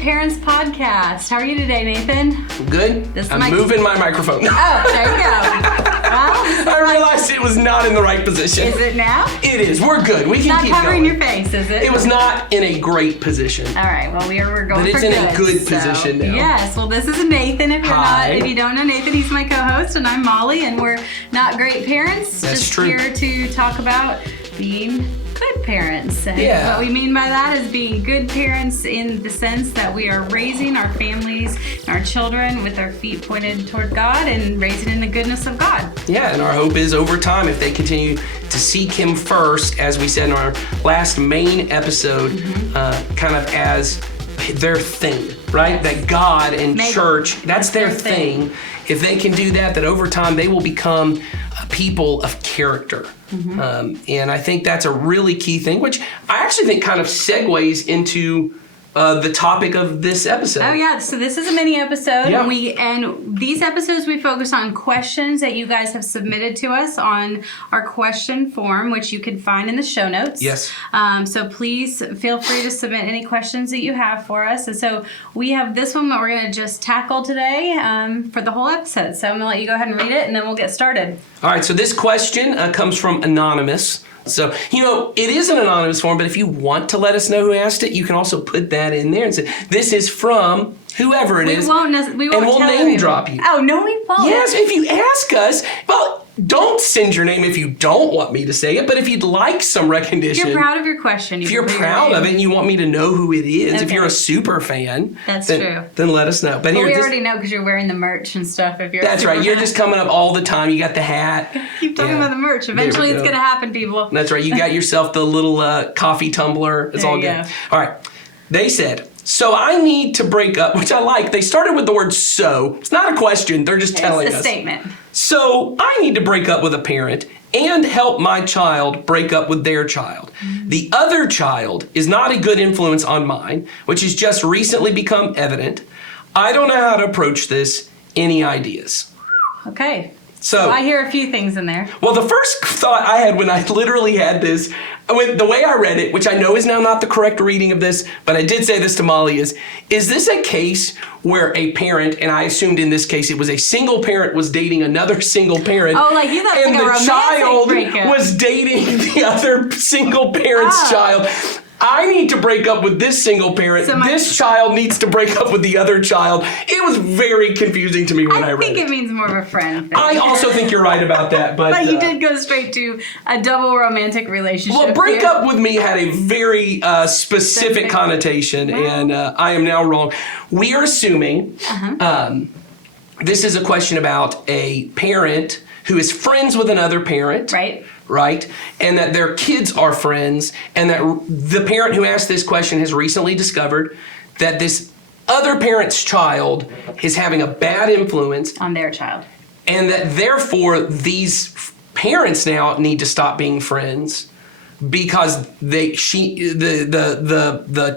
Parents Podcast. How are you today, Nathan? Good. I'm moving my microphone. Oh, there you go. Well, I realized it was not in the right position. Is it now? It is. We're good. We can keep going. Not covering your face, is it? It was not in a great position. All right. Well, we're going but for it's in a good position now. Yes. Well, this is Nathan. If you don't know Nathan, he's my co-host, and I'm Molly, and we're not great parents. That's just true. Here to talk about being good parents. And what we mean by that is being good parents in the sense that we are raising our families and our children with our feet pointed toward God and raising in the goodness of God. Yeah, and our hope is over time, if they continue to seek Him first, as we said in our last main episode, kind of as their thing, right? That God and church, that's their thing. If they can do that, that over time they will become people of character. And I think that's a really key thing, which I actually think kind of segues into the topic of this episode. Oh yeah, so this is a mini episode, Yeah. and these episodes we focus on questions that you guys have submitted to us on our question form, which you can find in the show notes. Yes. So please feel free to submit any questions that you have for us. And so we have this one that we're going to just tackle today for the whole episode. So I'm going to let you go ahead and read it, and then we'll get started. All right, so this question comes from Anonymous. So, it is an anonymous form, but if you want to let us know who asked it, you can also put that in there and say, this is from whoever it is. We won't and we'll name drop you. Oh, no, we won't. Yes, if you ask us, well, don't send your name if you don't want me to say it, but if you'd like some recognition. If you're proud of your question. If you're proud of it and you want me to know who it is, if you're a super fan, true. Then let us know. But we already know because you're wearing the merch and stuff. That's right. You're just coming up all the time. You got the hat. Keep talking about the merch. Eventually it's going to happen, people. That's right. You got yourself the little coffee tumbler. It's all good. All right. They said, so I need to break up, which I like. They started with the word so. It's not a question. They're just telling us. It's a statement. So I need to break up with a parent and help my child break up with their child. The other child is not a good influence on mine, which has just recently become evident. I don't know how to approach this. Any ideas? Okay. So I hear a few things in there. Well, the first thought I had when I literally had this, with the way I read it, which I know is now not the correct reading of this, but I did say this to Molly, is this a case where a parent, and I assumed in this case it was a single parent, was dating another single parent. Oh, like you thought it was like a romantic child breakup. was dating the other single parent's child. I need to break up with this single parent. So this child needs to break up with the other child. It was very confusing to me when I read it. I think it means more of a friend thing. I also think you're right about that. But you did go straight to a double romantic relationship. Well, break up with me had a very specific connotation, and I am now wrong. We are assuming this is a question about a parent who is friends with another parent. Right? And that their kids are friends, and that the parent who asked this question has recently discovered that this other parent's child is having a bad influence on their child. And that therefore these parents now need to stop being friends because the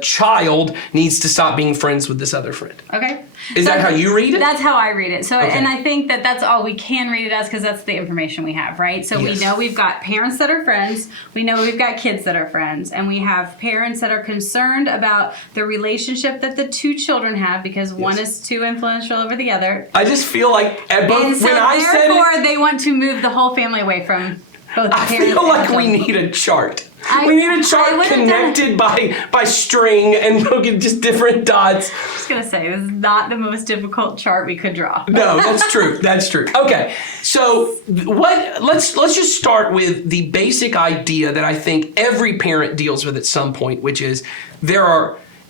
child needs to stop being friends with this other friend. Okay. Is that how you read it? That's how I read it. So, and I think that that's all we can read it as because that's the information we have, right? So we know we've got parents that are friends. We know we've got kids that are friends. And we have parents that are concerned about the relationship that the two children have because one is too influential over the other. I just feel like at both, and so when I said therefore they want to move the whole family away from both the parents. I feel like we need a chart. We need a chart connected by string and just different dots. I'm just going to say, this is not the most difficult chart we could draw. No, that's true. That's true. Okay, so let's just start with the basic idea that I think every parent deals with at some point, which is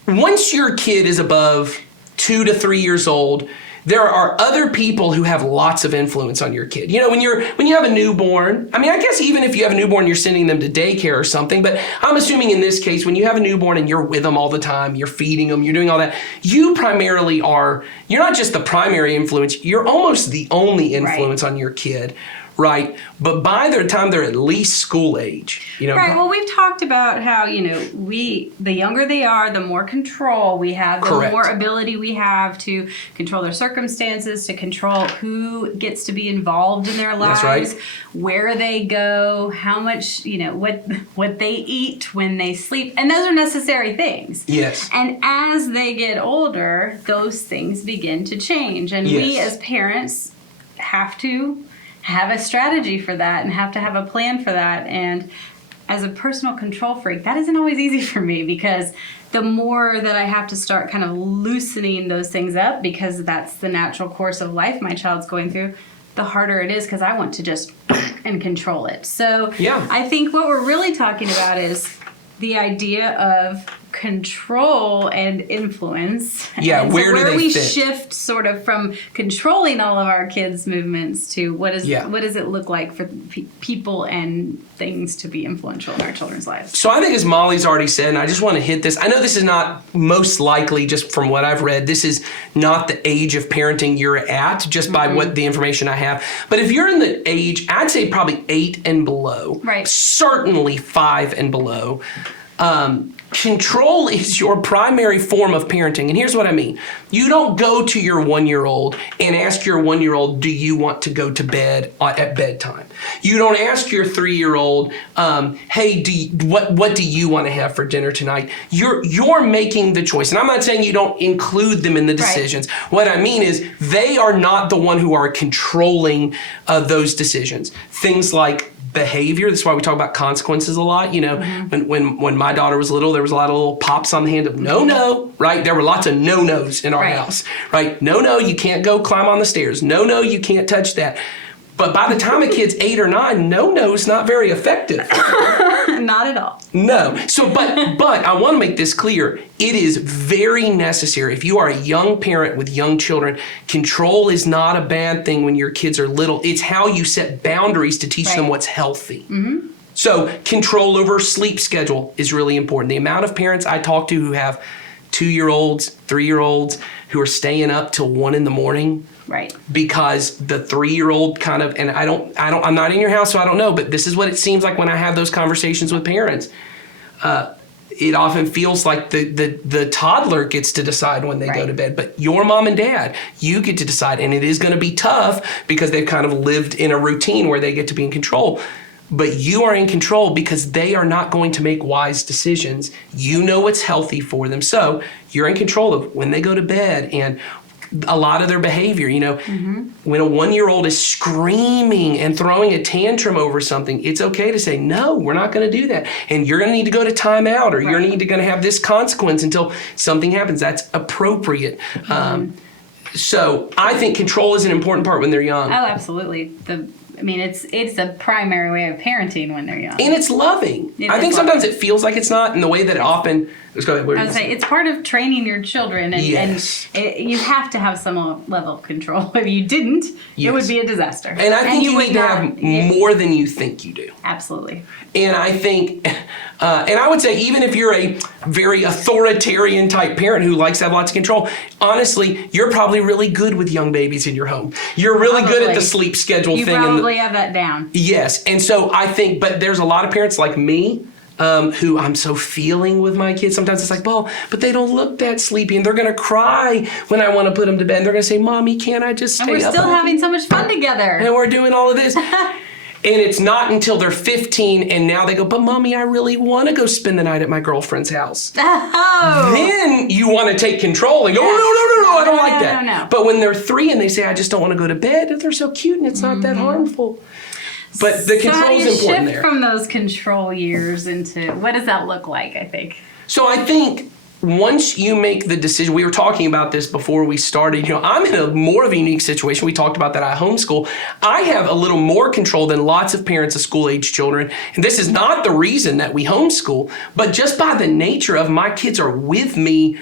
once your kid is above 2 to 3 years old, there are other people who have lots of influence on your kid. When you have a newborn, I mean, I guess even if you have a newborn, you're sending them to daycare or something, but I'm assuming in this case, when you have a newborn and you're with them all the time, you're feeding them, you're doing all that, you primarily you're not just the primary influence, you're almost the only influence on your kid. Right, but by the time they're at least school age, Right. Well, we've talked about how the younger they are, the more control we have, the more ability we have to control their circumstances circumstances, to control who gets to be involved in their lives, That's right. where they go, how much, what they eat when they sleep. And those are necessary things. Yes. And as they get older, those things begin to change. And we as parents have to have a strategy for that and have to have a plan for that. And as a personal control freak, that isn't always easy for me, because the more that I have to start kind of loosening those things up, because that's the natural course of life my child's going through, the harder it is, because I want to just and control it. So I think what we're really talking about is the idea of control and influence. Yeah, and where do they we fit? shift sort of from controlling all of our kids' movements to what does it look like for people and things to be influential in our children's lives. So I think, as Molly's already said, and I just want to hit this, I know this is not most likely, just from what I've read, this is not the age of parenting you're at, just by what the information I have. But if you're in the age, I'd say probably 8 and below, right, certainly 5 and below, control is your primary form of parenting. And here's what I mean. You don't go to your 1-year-old and ask your 1-year-old, do you want to go to bed at bedtime? You don't ask your 3-year-old, hey, what do you want to have for dinner tonight? You're making the choice. And I'm not saying you don't include them in the decisions. Right. What I mean is, they are not the one who are controlling those decisions. Things like behavior. That's why we talk about consequences a lot. When my daughter was little, there was a lot of little pops on the hand of no, right? There were lots of no-nos in our house, right? No, you can't go climb on the stairs. No, you can't touch that. But by the time a kid's 8 or 9, no is not very effective. Not at all. No. So, but I want to make this clear. It is very necessary. If you are a young parent with young children, control is not a bad thing when your kids are little. It's how you set boundaries to teach them what's healthy. Mm-hmm. So control over sleep schedule is really important. The amount of parents I talk to who have 2-year-olds, 3-year-olds who are staying up till 1 a.m. Right. Because the 3-year-old kind of, and I'm not in your house, so I don't know, but this is what it seems like when I have those conversations with parents. It often feels like the toddler gets to decide when they go to bed, but your mom and dad, you get to decide, and it is going to be tough because they've kind of lived in a routine where they get to be in control. But you are in control because they are not going to make wise decisions. You know what's healthy for them. So you're in control of when they go to bed and a lot of their behavior. When a 1-year-old is screaming and throwing a tantrum over something, it's okay to say, no, we're not going to do that. And you're going to need to go to timeout, or you're going to have this consequence until something happens. That's appropriate. So I think control is an important part when they're young. Oh, absolutely. It's a primary way of parenting when they're young. And it's loving. I think sometimes it feels like it's not, in the way that it often... Let's go ahead. I would say it's part of training your children, and you have to have some level of control. If you didn't, it would be a disaster. And I think you need to have more than you think you do. Absolutely. And I think, and I would say, even if you're a very authoritarian type parent who likes to have lots of control, honestly, you're probably really good with young babies in your home. You're really good at the sleep schedule thing. You probably have that down. Yes. And so I think, but there's a lot of parents like me, who I'm so feeling with my kids. Sometimes it's like, well, but they don't look that sleepy, and they're going to cry when I want to put them to bed. And they're going to say, Mommy, can't I just stay up? And we're still having so much fun together. And we're doing all of this. And it's not until they're 15 and now they go, but Mommy, I really want to go spend the night at my girlfriend's house. Oh. Then you want to take control and go, no, I don't like that. No. But when they're 3 and they say, I just don't want to go to bed, they're so cute and it's not that harmful. But the control is important there. Shift from those control years into, what does that look like, I think? So I think once you make the decision, we were talking about this before we started, I'm in a more of a unique situation. We talked about that I homeschool. I have a little more control than lots of parents of school-age children. And this is not the reason that we homeschool, but just by the nature of my kids are with me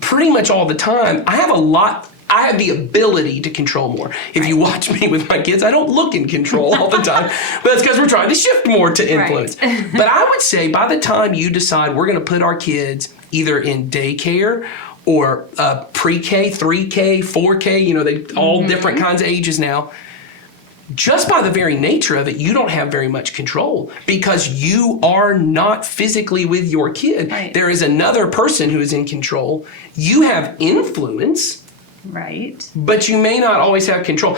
pretty much all the time. I have the ability to control more. If you watch me with my kids, I don't look in control all the time, but that's because we're trying to shift more to influence. Right. But I would say by the time you decide we're going to put our kids either in daycare or pre-K, 3K, 4K, they all different kinds of ages now, just by the very nature of it, you don't have very much control because you are not physically with your kid. Right. There is another person who is in control. You have influence, Right. But you may not always have control.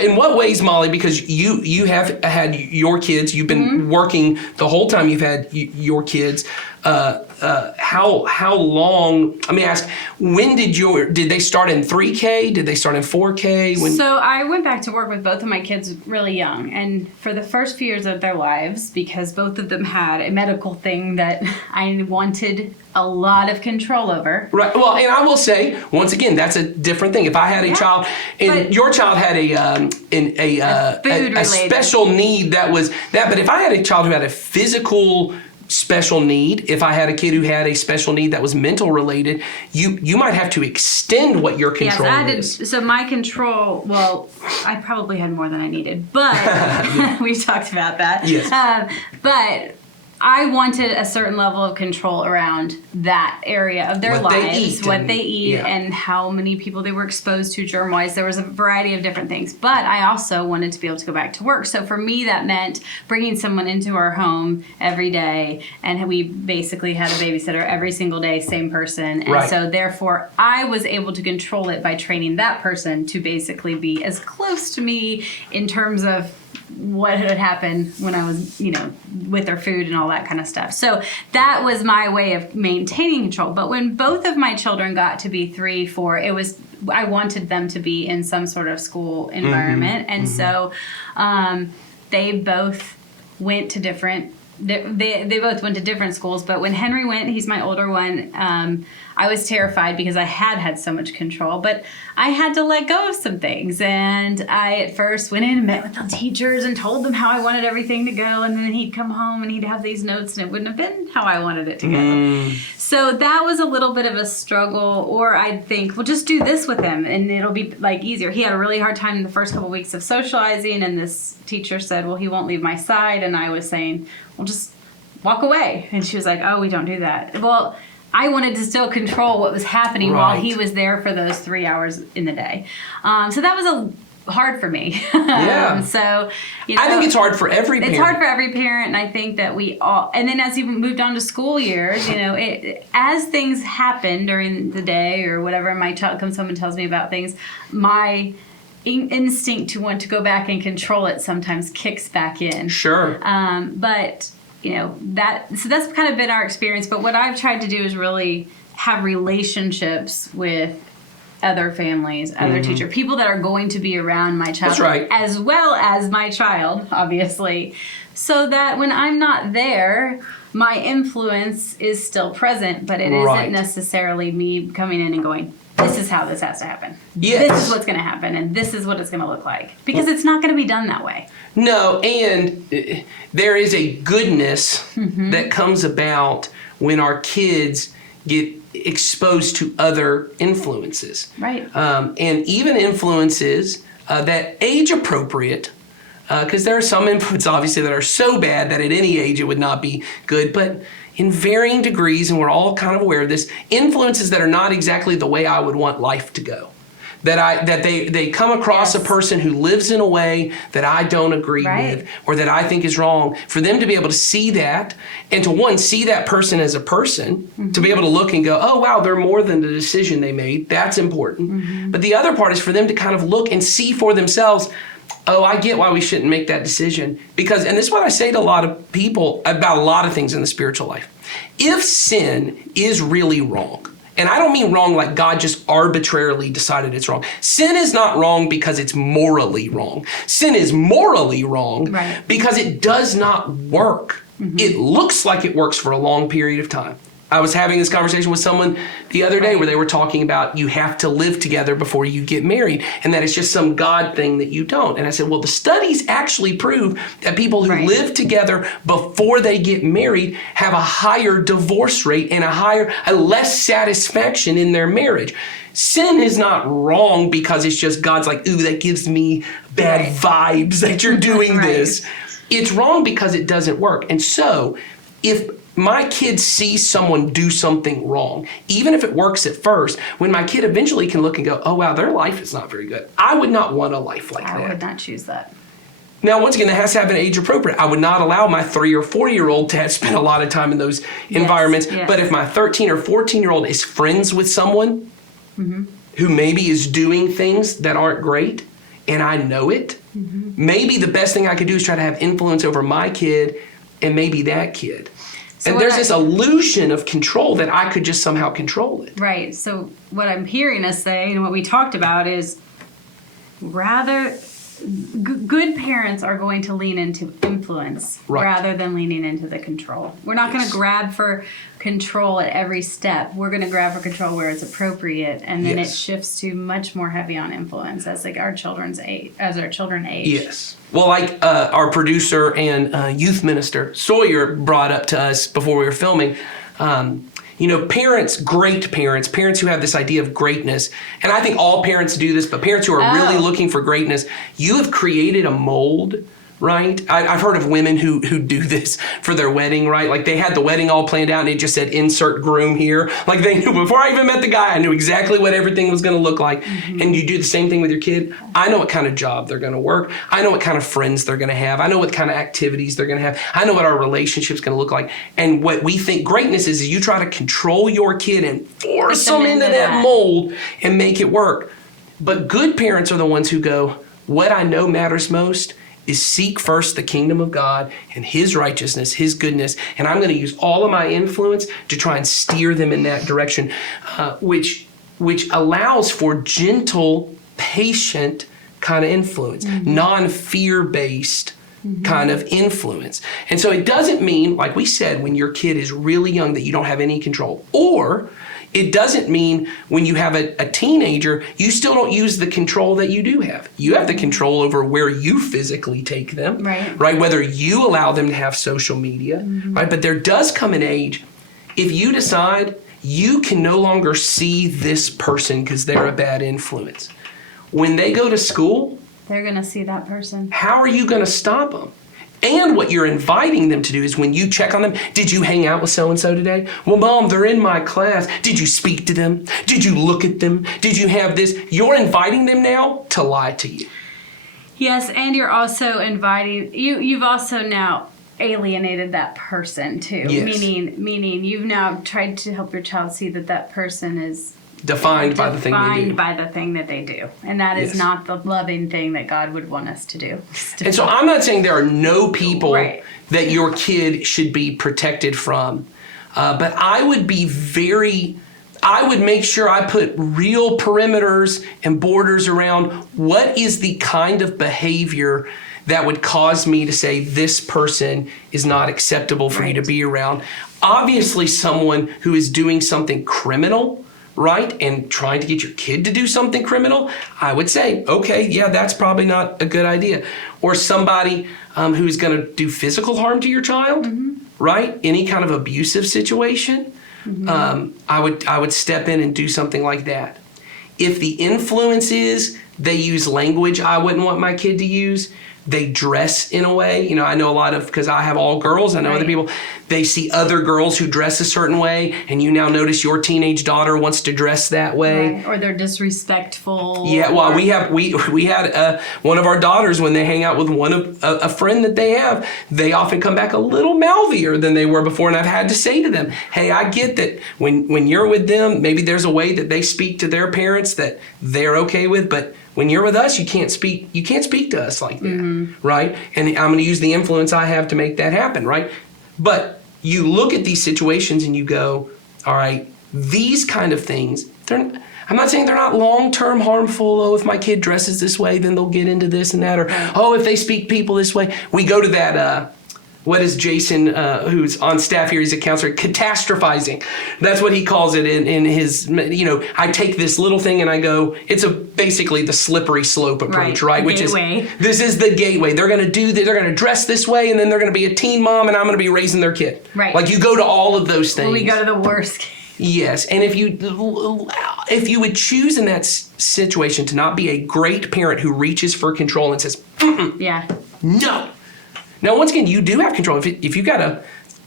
In what ways, Molly? Because you have had your kids. You've been working the whole time you've had your kids. How long? Let me ask. When did they start in 3K? Did they start in 4K? So I went back to work with both of my kids really young, and for the first few years of their lives, because both of them had a medical thing that I wanted a lot of control over. Right. Well, and I will say once again, that's a different thing. If I had a child, and your child had a special need that was that, but if I had a child who had a physical special need, if I had a kid who had a special need that was mental related, you might have to extend what your control is. So my control, well, I probably had more than I needed, but we talked about that. Yes. But I wanted a certain level of control around that area of their lives, what they eat, and how many people they were exposed to germ-wise. There was a variety of different things. But I also wanted to be able to go back to work. So for me, that meant bringing someone into our home every day. And we basically had a babysitter every single day, same person. And so therefore, I was able to control it by training that person to basically be as close to me in terms of what had happened when I was, with their food and all that kind of stuff. So that was my way of maintaining control. But when both of my children got to be 3, 4, I wanted them to be in some sort of school environment. And so they both went to different they both went to different schools, but when Henry went, he's my older one, I was terrified because I had so much control, but I had to let go of some things. And I at first went in and met with the teachers and told them how I wanted everything to go, and then he'd come home and he'd have these notes and it wouldn't have been how I wanted it to go. So that was a little bit of a struggle, or I'd think, well, just do this with him and it'll be easier. He had a really hard time in the first couple of weeks of socializing, and this teacher said, well, he won't leave my side, and I was saying, well, just walk away. And she was like, oh, we don't do that. Well, I wanted to still control what was happening while he was there for those 3 hours in the day. So that was hard for me. Yeah. So, I think it's hard for every parent. It's hard for every parent, and I think that we all, and then as he moved on to school years, as things happen during the day or whatever, my child comes home and tells me about things, my instinct to want to go back and control it sometimes kicks back in. Sure. But that's kind of been our experience. But what I've tried to do is really have relationships with other families, other teachers, people that are going to be around my child, as well as my child, obviously, so that when I'm not there, my influence is still present, but it isn't necessarily me coming in and going, this is how this has to happen. Yes. This is what's going to happen, and this is what it's going to look like. Because it's not going to be done that way. No, and there is a goodness that comes about when our kids get exposed to other influences. Right. And even influences that age appropriate, because there are some influences obviously that are so bad that at any age it would not be good, but in varying degrees, and we're all kind of aware of this, influences that are not exactly the way I would want life to go. That they come across a person who lives in a way that I don't agree with, or that I think is wrong, for them to be able to see that, and to see that person as a person, to be able to look and go, oh wow, they're more than the decision they made. That's important. But the other part is for them to kind of look and see for themselves, oh, I get why we shouldn't make that decision. Because, and this is what I say to a lot of people about a lot of things in the spiritual life. If sin is really wrong, and I don't mean wrong like God just arbitrarily decided it's wrong. Sin is not wrong because it's morally wrong. Sin is morally wrong because it does not work. It looks like it works for a long period of time. I was having this conversation with someone the other day where they were talking about you have to live together before you get married, and that it's just some God thing that you don't. And I said, well, the studies actually prove that people who live together before they get married have a higher divorce rate and a less satisfaction in their marriage. Sin is not wrong because it's just God's like, ooh, that gives me bad vibes that you're doing this. It's wrong because it doesn't work. And so if my kid sees someone do something wrong, even if it works at first, when my kid eventually can look and go, oh, wow, their life is not very good. I would not want a life like that. I would not choose that. Now, once again, it has to have an age appropriate. I would not allow my 3 or 4-year-old to have spent a lot of time in those environments. But if my 13 or 14-year-old is friends with someone, who maybe is doing things that aren't great, and I know it, maybe the best thing I could do is try to have influence over my kid and maybe that kid. So and there's this illusion of control that I could just somehow control it. Right. So what I'm hearing us say, and what we talked about, is rather good parents are going to lean into influence rather than leaning into the control. We're not going to grab for control at every step. We're going to grab for control where it's appropriate, and then it shifts to much more heavy on influence as our children age. Yes. Well, like our producer and youth minister Sawyer brought up to us before we were filming. Parents, great parents who have this idea of greatness, and I think all parents do this, but parents who are really looking for greatness, you have created a mold, right? I've heard of women who do this for their wedding, right? Like they had the wedding all planned out and it just said insert groom here. Like they knew before I even met the guy, I knew exactly what everything was going to look like. And you do the same thing with your kid. I know what kind of job they're going to work. I know what kind of friends they're going to have. I know what kind of activities they're going to have. I know what our relationship's going to look like. And what we think greatness is you try to control your kid and force them into that mold and make it work. But good parents are the ones who go, what I know matters most is seek first the kingdom of God and his righteousness, his goodness, and I'm going to use all of my influence to try and steer them in that direction, which allows for gentle, patient kind of influence, non-fear-based kind of influence. And so it doesn't mean, like we said, when your kid is really young that you don't have any control, or it doesn't mean when you have a teenager, you still don't use the control that you do have. You have the control over where you physically take them, right? Whether you allow them to have social media, right? But there does come an age, if you decide you can no longer see this person because they're a bad influence. When they go to school, they're going to see that person. How are you going to stop them? And what you're inviting them to do is when you check on them, did you hang out with so-and-so today? Well, Mom, they're in my class. Did you speak to them? Did you look at them? Did you have this? You're inviting them now to lie to you. Yes, and you're also inviting, you've also now alienated that person too. Yes. Meaning you've now tried to help your child see that person is defined by the thing they do. Defined by the thing that they do. And that is not the loving thing that God would want us to do. And so I'm not saying there are no people that your kid should be protected from. But I would make sure I put real perimeters and borders around what is the kind of behavior that would cause me to say this person is not acceptable for you to be around. Obviously, someone who is doing something criminal, right, and trying to get your kid to do something criminal, I would say, okay, yeah, that's probably not a good idea. Or somebody who's going to do physical harm to your child, right? Any kind of abusive situation, I would step in and do something like that. If the influence is they use language I wouldn't want my kid to use, they dress in a way, I know a lot of, because I have all girls, I know other people, they see other girls who dress a certain way, and you now notice your teenage daughter wants to dress that way. Right. Or they're disrespectful. Yeah, well, we had one of our daughters, when they hang out with a friend that they have, they often come back a little mouthier than they were before, and I've had to say to them, hey, I get that when you're with them, maybe there's a way that they speak to their parents that they're okay with, but when you're with us, you can't speak to us like that, right? And I'm going to use the influence I have to make that happen, right? But you look at these situations and you go, all right, these kind of things, I'm not saying they're not long-term harmful. Oh, if my kid dresses this way, then they'll get into this and that. Or, oh, if they speak people this way. We go to that, what is Jason, who's on staff here, he's a counselor, catastrophizing. That's what he calls it in his, I take this little thing and I go, it's basically the slippery slope approach, right? Which gateway. This is the gateway. They're going to dress this way, and then they're going to be a teen mom, and I'm going to be raising their kid. Right. Like you go to all of those things. We go to the worst. Yes, and if you would choose in that situation to not be a great parent who reaches for control and says, no. Now, once again, you do have control. If you've got a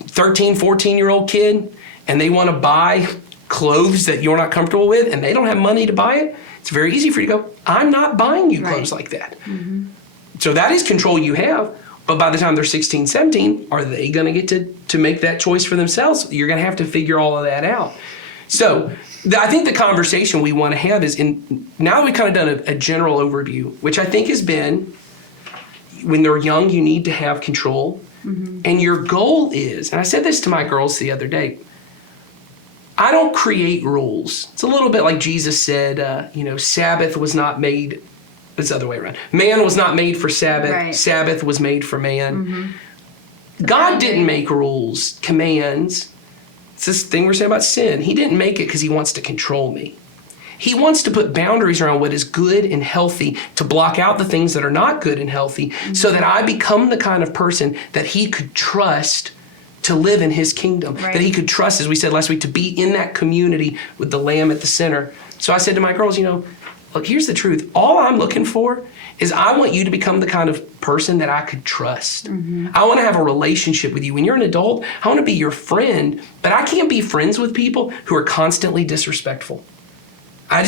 13, 14-year-old kid and they want to buy clothes that you're not comfortable with and they don't have money to buy it, it's very easy for you to go, I'm not buying you clothes like that. So that is control you have. But by the time they're 16, 17, are they going to get to make that choice for themselves? You're going to have to figure all of that out. So I think the conversation we want to have is now that we've kind of done a general overview, which I think has been when they're young, you need to have control. And your goal is, and I said this to my girls the other day, I don't create rules. It's a little bit like Jesus said, Sabbath was not made, it's the other way around. Man was not made for Sabbath. Right. Sabbath was made for man. God didn't make rules, commands. It's this thing we're saying about sin. He didn't make it because he wants to control me. He wants to put boundaries around what is good and healthy to block out the things that are not good and healthy so that I become the kind of person that he could trust to live in his kingdom, that he could trust, as we said last week, to be in that community with the Lamb at the center. So I said to my girls, look, here's the truth. All I'm looking for is I want you to become the kind of person that I could trust. I want to have a relationship with you. When you're an adult, I want to be your friend, but I can't be friends with people who are constantly disrespectful. I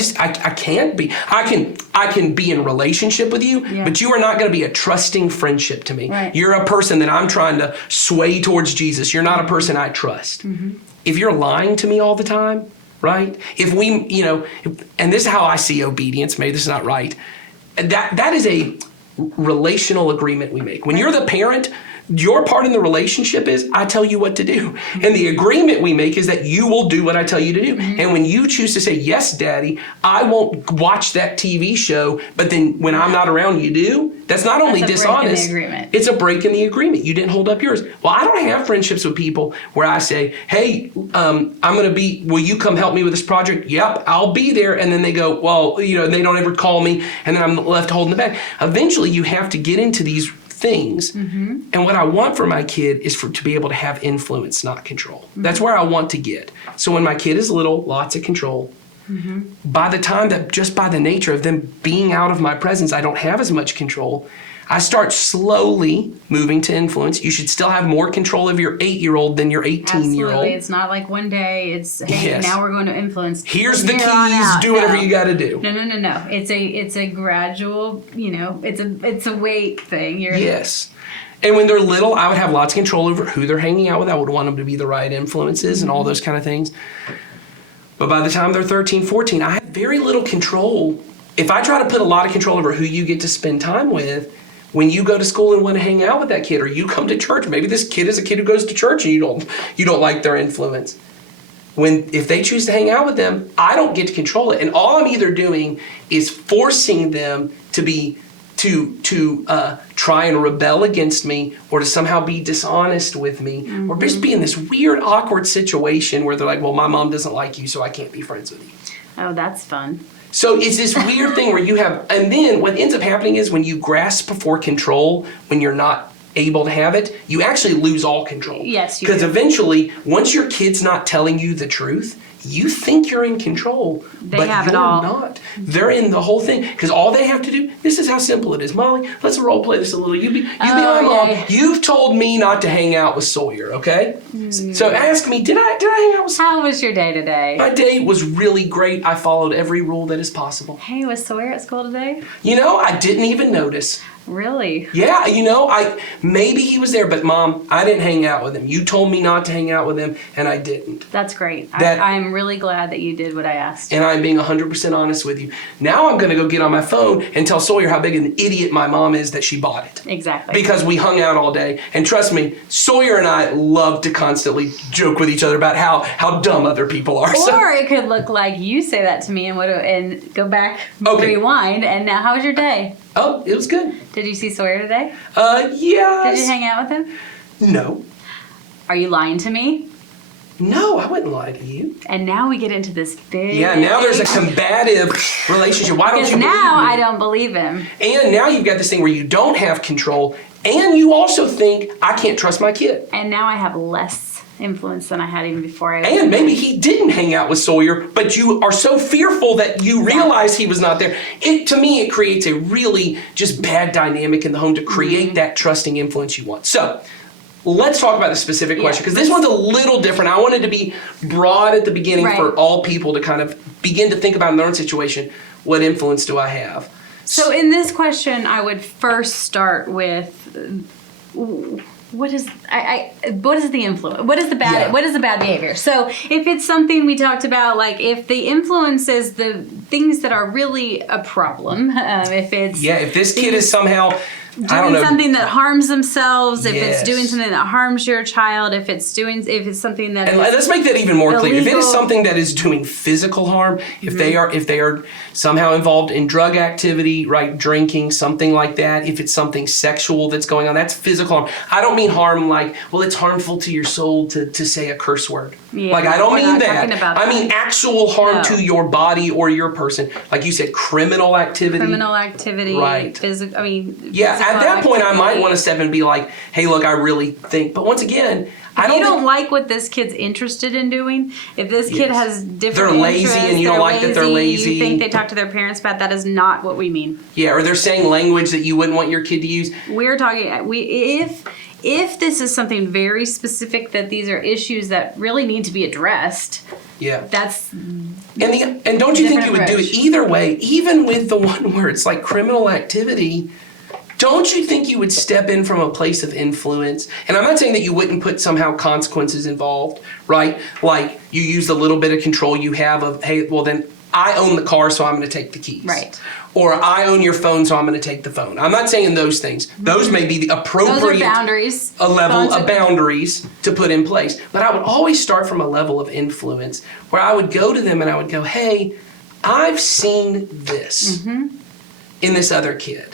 can't be. I can be in relationship with you, but you are not going to be a trusting friendship to me. Right. You're a person that I'm trying to sway towards Jesus. You're not a person I trust. If you're lying to me all the time, right? If we, and this is how I see obedience, maybe this is not right. That is a relational agreement we make. When you're the parent, your part in the relationship is I tell you what to do. And the agreement we make is that you will do what I tell you to do. And when you choose to say, yes, Daddy, I won't watch that TV show, but then when I'm not around, you do, that's not only dishonest, it's a break in the agreement. You didn't hold up yours. Well, I don't have friendships with people where I say, hey, will you come help me with this project? Yep, I'll be there. And then they go, well, they don't ever call me. And then I'm left holding the bag. Eventually, you have to get into these things. And what I want for my kid is to be able to have influence, not control. That's where I want to get. So when my kid is little, lots of control. By the time that just by the nature of them being out of my presence, I don't have as much control. I start slowly moving to influence. You should still have more control of your 8-year-old than your 18-year-old. Absolutely. It's not like one day it's, hey, now we're going to influence. Here's the keys, do whatever you got to do. No. It's a gradual, it's a weight thing. Yes. And when they're little, I would have lots of control over who they're hanging out with. I would want them to be the right influences and all those kind of things. But by the time they're 13, 14, I have very little control. If I try to put a lot of control over who you get to spend time with, when you go to school and want to hang out with that kid, or you come to church, maybe this kid is a kid who goes to church and you don't like their influence. If they choose to hang out with them, I don't get to control it. And all I'm either doing is forcing them to try and rebel against me, or to somehow be dishonest with me, or just be in this weird, awkward situation where they're like, well, my mom doesn't like you, so I can't be friends with you. Oh, that's fun. So it's this weird thing where and then what ends up happening is when you grasp for control, when you're not able to have it, you actually lose all control. Yes, you do. Because eventually, once your kid's not telling you the truth, you think you're in control, but you're not. They're in the whole thing because all they have to do. This is how simple it is. Molly, let's role play this a little. You be my mom. You've told me not to hang out with Sawyer. Okay. So ask me, did I hang out with Sawyer? How was your day today? My day was really great. I followed every rule that is possible. Hey, was Sawyer at school today? I didn't even notice. Really? Yeah, maybe he was there, but Mom, I didn't hang out with him. You told me not to hang out with him, and I didn't. That's great. I'm really glad that you did what I asked. And I'm being 100% honest with you. Now I'm going to go get on my phone and tell Sawyer how big an idiot my mom is that she bought it. Exactly. Because we hung out all day. And trust me, Sawyer and I love to constantly joke with each other about how dumb other people are. Or it could look like you say that to me and go back, rewind, and now how was your day? Oh, it was good. Did you see Sawyer today? Yeah. Did you hang out with him? No. Are you lying to me? No, I wouldn't lie to you. And now we get into this big... Yeah, now there's a combative relationship. Why don't you believe me? Because now I don't believe him. And now you've got this thing where you don't have control, and you also think, I can't trust my kid. And now I have less influence than I had even before. And maybe he didn't hang out with Sawyer, but you are so fearful that you realize he was not there. To me, it creates a really just bad dynamic in the home to create that trusting influence you want. So let's talk about the specific question, because this one's a little different. I wanted to be broad at the beginning for all people to kind of begin to think about in their own situation, what influence do I have? So in this question, I would first start with what is the influence? What is the bad? Yeah. What is the bad behavior? So if it's something we talked about, like if the influence is the things that are really a problem, if it's if this kid is somehow doing something that harms themselves, if Yes. it's doing something that harms your child, if it's something that And is let's make that even more clear. If it is illegal. something that is doing physical harm, if they are somehow involved in drug activity, right, drinking, something like that, if it's something sexual that's going on, that's physical harm. I don't mean harm like, well, it's harmful to your soul to say a curse word. Yeah, like, I don't we're mean not that. talking about I mean actual harm No. to your body or your person. Like you said, criminal activity. Right. Physical. I mean, Yeah, physical at that point, I might activity. want to step in and be like, hey, look, I really think. But once again, I If you don't think like what this kid's interested in doing, if this kid Yes. has different They're lazy interests, and you don't they're like that they're lazy. you think they talk to their parents about, that is not what we mean. yeah, or they're saying language that you wouldn't want your kid to use. We're talking, if this is something very specific, that these are issues that really need to be addressed, Yeah. that's And don't you think you would do it approach. either way, even with the one where it's like criminal activity? Don't you think you would step in from a place of influence? And I'm not saying that you wouldn't put somehow consequences involved, right? Like you use a little bit of control you have of, hey, well then I own the car, so I'm going to take the keys. Right. Or I own your phone, so I'm going to take the phone. I'm not saying those things. Those may be the those are appropriate boundaries. a level of Conse- boundaries to put in place. But I would always start from a level of influence where I would go to them and I would go, hey, I've seen this in this other kid.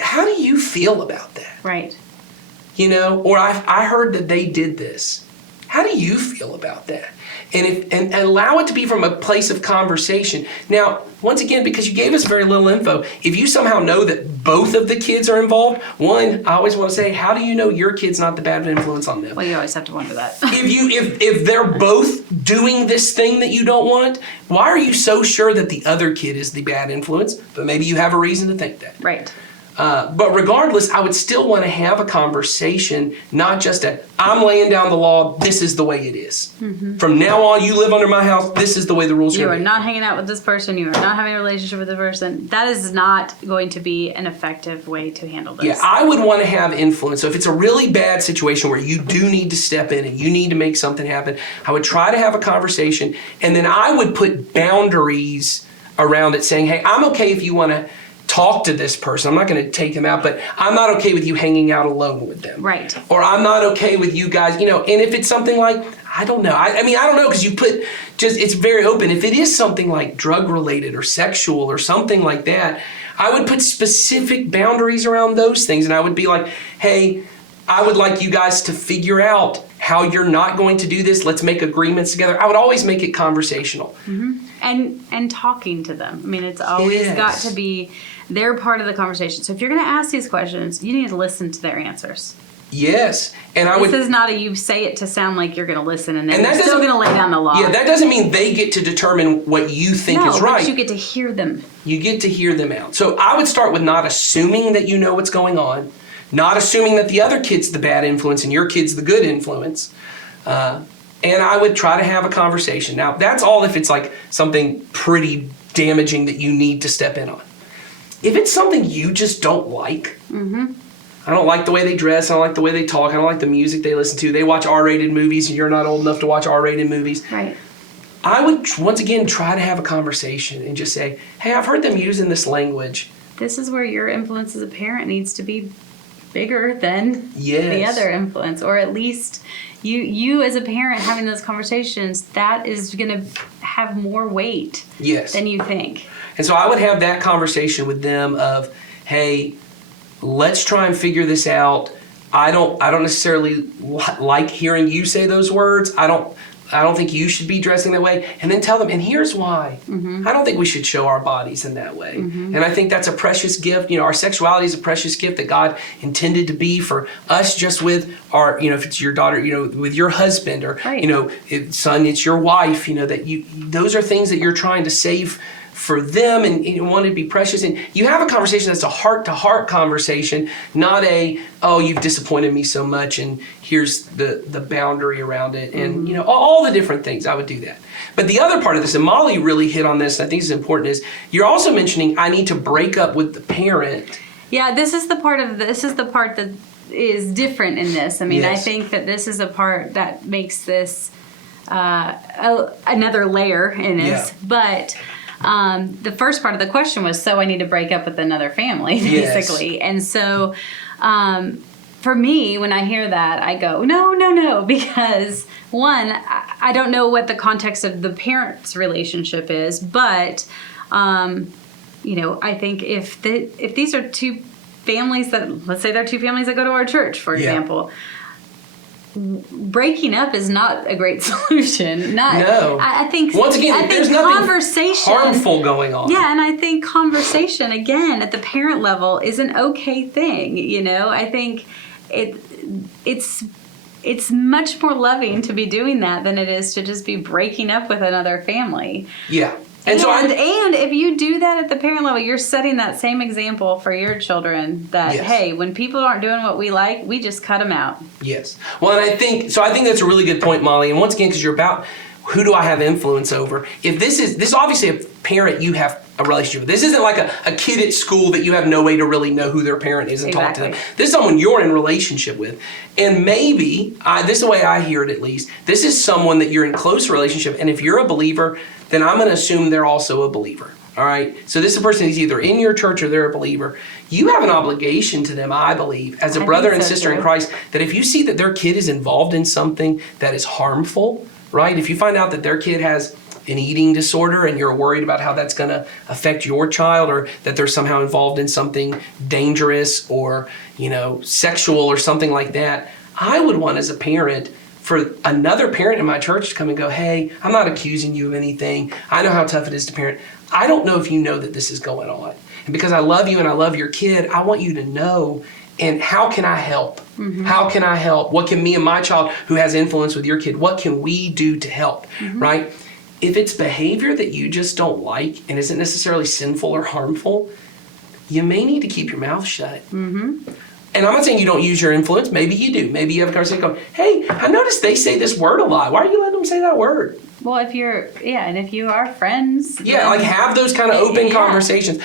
How do you feel about that? Right. You know, or I heard that they did this. How do you feel about that? And allow it to be from a place of conversation. Now, once again, because you gave us very little info, if you somehow know that both of the kids are involved, one, I always want to say, how do you know your kid's not the bad influence on them? Well, you always have to wonder that. If they're both doing this thing that you don't want, why are you so sure that the other kid is the bad influence? But maybe you have a reason to think that. Right. But regardless, I would still want to have a conversation, not just I'm laying down the law, this is the way it is. From now on, you live under my house, this is the way the rules You are. are not hanging out with this person. You are not having a relationship with this person. That is not going to be an effective way to handle this. Yeah, I would want to have influence. So if it's a really bad situation where you do need to step in and you need to make something happen, I would try to have a conversation, and then I would put boundaries around it saying, hey, I'm okay if you want to talk to this person. I'm not going to take them out, but I'm not okay with you hanging out alone with them. Right. Or I'm not okay with you guys, you know, and if it's something like, I don't know. I mean, I don't know, because you put it's very open. If it is something like drug related or sexual or something like that, I would put specific boundaries around those things. And I would be like, hey, I would like you guys to figure out how you're not going to do this. Let's make agreements together. I would always make it conversational. And talking to them. I mean, it's always Yes. got to be, they're part of the conversation. So if you're going to ask these questions, you need to listen to their answers. Yes. And I would. This is not a you say it to sound like you're going to listen and then And that you're still doesn't- going to lay down the law. Yeah, that doesn't mean they get to determine what you think no, is right. but you get to hear them. You get to hear them out. So I would start with not assuming that you know what's going on, not assuming that the other kid's the bad influence and your kid's the good influence. And I would try to have a conversation. Now, that's all if it's like something pretty damaging that you need to step in on. If it's something you just don't like, I don't like the way they dress, I don't like the way they talk, I don't like the music they listen to, they watch R-rated movies and you're not old enough to watch R-rated movies. Right. I would, once again, try to have a conversation and just say, hey, I've heard them using this language. This is where your influence as a parent needs to be bigger than Yes. the other influence, or at least you as a parent having those conversations, that is going to have more weight Yes. than you think. And so I would have that conversation with them of, hey, let's try and figure this out. I don't necessarily like hearing you say those words. I don't think you should be dressing that way. And then tell them, and here's why. I don't think we should show our bodies in that way. And I think that's a precious gift. You know, our sexuality is a precious gift that God intended to be for us, just with our, you know, if it's your daughter, you know, with your husband, or, Right. you know, son, it's your wife, you know, that those are things that you're trying to save for them, and you want it to be precious. And you have a conversation that's a heart-to-heart conversation, not a, oh, you've disappointed me so much and here's the boundary around it. And you know, all the different things. I would do that. But the other part of this, and Molly really hit on this, and I think it's important, is you're also mentioning I need to break up with the parent Yeah, this is the part that is different in this. I mean, Yes. I think that this is a part that makes this another layer in this. Yeah. But the first part of the question was, so I need to break up with another family, basically. Yes. And so for me, when I hear that, I go, no, because one, I don't know what the context of the parents' relationship is, but I think if these are two families that, let's say they're two families that go to our church, for example, breaking up is not a great solution. No. I think once again, there's nothing harmful going on. Yeah, and I think conversation again at the parent level is an okay thing. I think it's much more loving to be doing that than it is to just be breaking up with another family. Yeah. And if you do that at the parent level, you're setting that same example for your children that, hey, when people aren't doing what we like, we just cut them out. Yes. Well, and I think that's a really good point, Molly. And once again, because you're about who do I have influence over? If this is obviously a parent you have a relationship with. This isn't like a kid at school that you have no way to really know who their parent is and talk to them. This is someone you're in relationship with. And maybe, this is the way I hear it at least, this is someone that you're in close relationship. And if you're a believer, then I'm going to assume they're also a believer. All right? So this is a person who's either in your church or they're a believer. You have an obligation to them, I believe, as a brother and sister in Christ, that if you see that their kid is involved in something that is harmful, right? If you find out that their kid has an eating disorder and you're worried about how that's going to affect your child, or that they're somehow involved in something dangerous or, sexual or something like that, I would want as a parent for another parent in my church to come and go, hey, I'm not accusing you of anything. I know how tough it is to parent. I don't know if you know that this is going on. And because I love you and I love your kid, I want you to know. And how can I help? Mm-hmm. How can I help? What can me and my child who has influence with your kid, what can we do to help, right? If it's behavior that you just don't like and isn't necessarily sinful or harmful, you may need to keep your mouth shut. Mm-hmm. And I'm not saying you don't use your influence. Maybe you do. Maybe you have a conversation going, hey, I noticed they say this word a lot. Why are you letting them say that word? Well, if you are friends. Yeah, like have those kind of open conversations.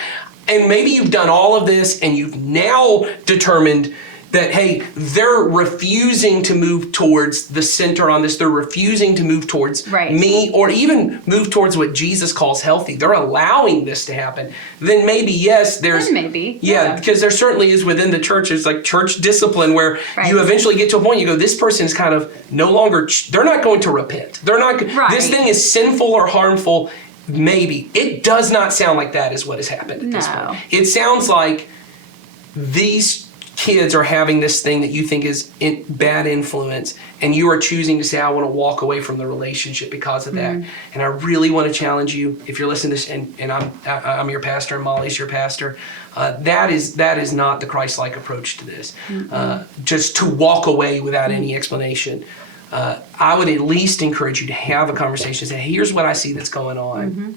And maybe you've done all of this and you've now determined that, hey, they're refusing to move towards the center on this. They're refusing to move towards me or even move towards what Jesus calls healthy. They're allowing this to happen. Then maybe, yes, there's... Then maybe. Yeah, because there certainly is within the church, there's like church discipline where you eventually get to a point, you go, this person is kind of no longer... They're not going to repent. They're not... This thing is sinful or harmful. Maybe. It does not sound like that is what has happened at this point. It sounds like these kids are having this thing that you think is bad influence, and you are choosing to say, I want to walk away from the relationship because of that. And I really want to challenge you, if you're listening to this, and I'm your pastor and Molly's your pastor, that is not the Christ-like approach to this. Just to walk away without any explanation. I would at least encourage you to have a conversation and say, hey, here's what I see that's going on.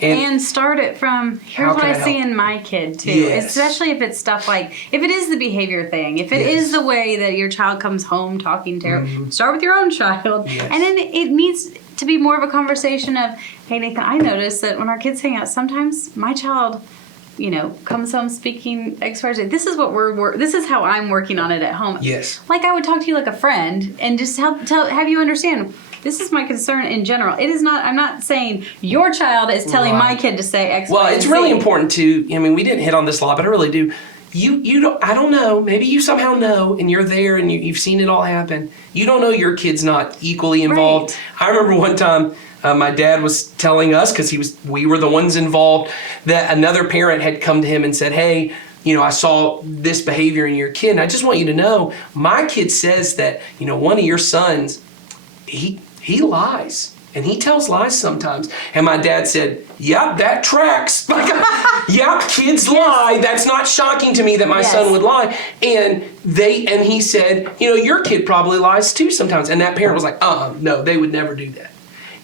And start it from, here's what I see in my kid, too. Especially if it's stuff like, if it is the behavior thing, if it is the way that your child comes home talking terrible, start with your own child. And then it needs to be more of a conversation of, hey, Nathan, I noticed that when our kids hang out, sometimes my child, comes home speaking X, Y, Z. This is what this is how I'm working on it at home. Yes. Like I would talk to you like a friend and just have you understand, this is my concern in general. It is not, I'm not saying your child is telling my kid to say X, Y, and Z. Well, it's really important too. I mean, we didn't hit on this a lot, but I really do. You don't, I don't know, maybe you somehow know and you're there and you've seen it all happen. You don't know your kid's not equally involved. I remember one time my dad was telling us, because we were the ones involved, that another parent had come to him and said, hey, I saw this behavior in your kid, and I just want you to know, my kid says that, one of your sons, he lies. And he tells lies sometimes. And my dad said, yep, that tracks. Yep, kids lie. That's not shocking to me that my son would lie. And he said, your kid probably lies too sometimes. And that parent was like, no, they would never do that.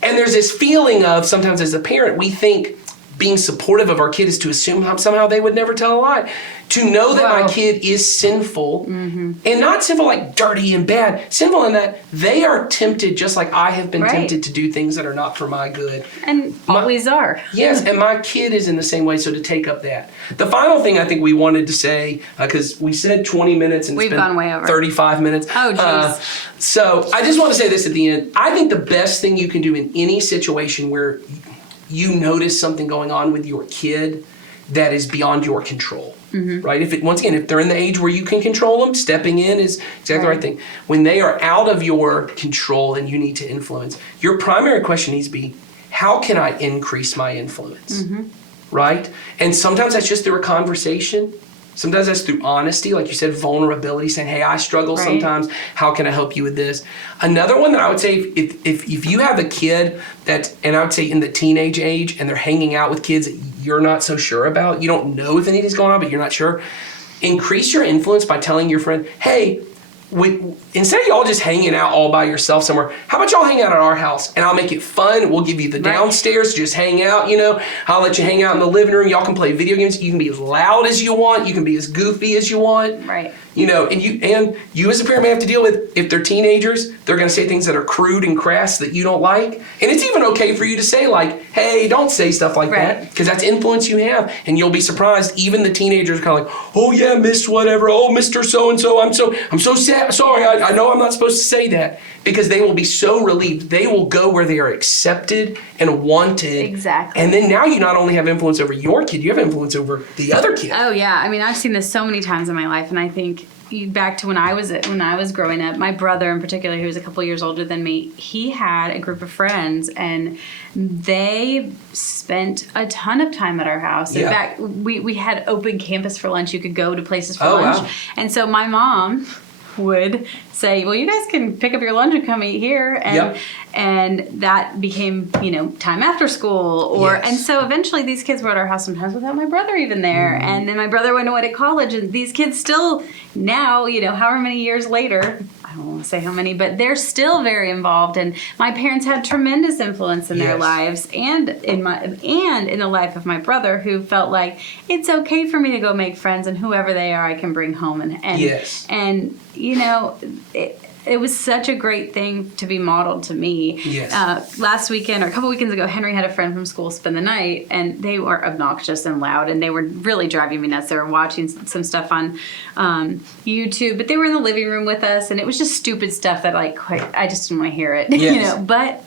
And there's this feeling of, sometimes as a parent, we think being supportive of our kid is to assume somehow they would never tell a lie. to know that my Wow. kid is sinful, and not sinful like dirty and bad, sinful in that they are tempted just like I have been Right. tempted to do things that are not for my good. And always are. Yes, and my kid is in the same way, so to take up that. The final thing I think we wanted to say, because we said 20 minutes and We've it's been gone way over. 35 minutes. Oh, geez. So I just want to say this at the end. I think the best thing you can do in any situation where you notice something going on with your kid that is beyond your control, right? Once again, if they're in the age where you can control them, stepping in is exactly the right thing. When they are out of your control and you need to influence, your primary question needs to be, how can I increase my influence, right? And sometimes that's just through a conversation. Sometimes that's through honesty, like you said, vulnerability, saying, hey, I struggle Right. sometimes. How can I help you with this? Another one that I would say, if you have a kid that, and I would say in the teenage age, and they're hanging out with kids that you're not so sure about, you don't know if anything's going on, but you're not sure, increase your influence by telling your friend, hey, instead of y'all just hanging out all by yourself somewhere, how about y'all hang out at our house and I'll make it fun. We'll give you the Right. downstairs to just hang out, I'll let you hang out in the living room. Y'all can play video games. You can be as loud as you want. You can be as goofy as you want. Right. And you as a parent may have to deal with, if they're teenagers, they're going to say things that are crude and crass that you don't like. And it's even okay for you to say like, hey, don't say stuff like that, Right. because that's influence you have. And you'll be surprised, even the teenagers are kind of like, oh yeah, Miss whatever, oh Mr. So-and-so, I'm so sad, sorry, I know I'm not supposed to say that, because they will be so relieved. They will go where they are accepted and wanted. Exactly. And then now you not only have influence over your kid, you have influence over the other kid. Oh yeah, I mean I've seen this so many times in my life, and I think back to when I was growing up, my brother in particular, who was a couple years older than me, he had a group of friends, and they spent a ton of time at our house. In Yeah. fact, we had open campus for lunch. You could go to places for Oh, lunch, wow. and so my mom would say, well, you guys can pick up your lunch and come eat here. And Yep. and that became, time after school. Yes. And so eventually these kids were at our house sometimes without my brother even there. Mm-hmm. And then my brother went away to college, and these kids still now, however many years later, I don't want to say how many, but they're still very involved. And my parents had tremendous influence in their Yes. lives and in the life of my brother, who felt like it's okay for me to go make friends, and whoever they are, I can bring home. And Yes. and it was such a great thing to be modeled to me. Yes. Last weekend, or a couple weekends ago, Henry had a friend from school spend the night, and they were obnoxious and loud, and they were really driving me nuts. They were watching some stuff on YouTube, but they were in the living room with us, and it was just stupid stuff that I just didn't want to hear it. Yes. But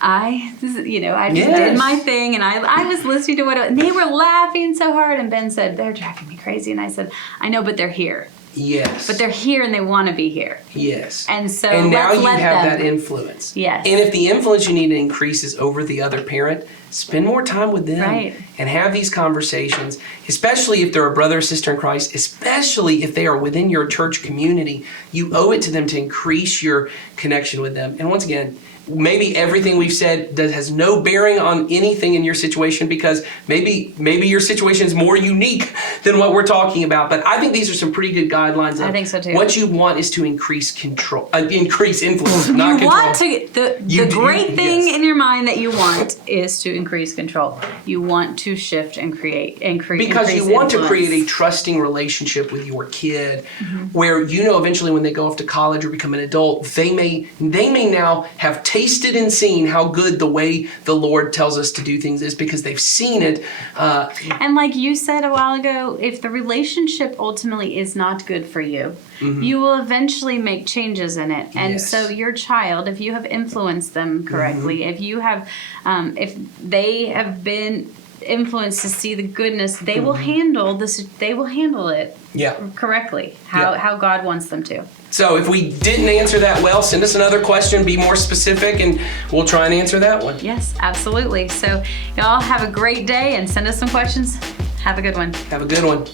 I just Yes. did my thing, and I was listening to and they were laughing so hard, and Ben said, they're driving me crazy, and I said, I know, but they're here. Yes. But they're here, and they want to be here. Yes. And so and now let's you let have them. that influence. Yes. And if the influence you need to increase is over the other parent, spend more time with them. Right. And have these conversations, especially if they're a brother or sister in Christ, especially if they are within your church community. You owe it to them to increase your connection with them. And once again, maybe everything we've said has no bearing on anything in your situation, because maybe your situation is more unique than what we're talking about. But I think these are some pretty good guidelines. I think so too. What you want is to increase control, increase influence, not You control. want to the great thing in your mind that you want is to increase control. You want to shift and create and create because you want to create a influence. trusting relationship with your kid, where eventually when they go off to college or become an adult, they may now have tasted and seen how good the way the Lord tells us to do things is, because they've seen it. And like you said a while ago, if the relationship ultimately is not good for you, you will eventually make changes in it. And Yes. so your child, if you have influenced them correctly, if you have, if they have been influenced to see the goodness, they will handle this. They will handle it Yeah. correctly, Yeah. how God wants them to. So if we didn't answer that well, send us another question, be more specific, and we'll try and answer that one. Yes, absolutely. So y'all have a great day, and send us some questions. Have a good one. Have a good one.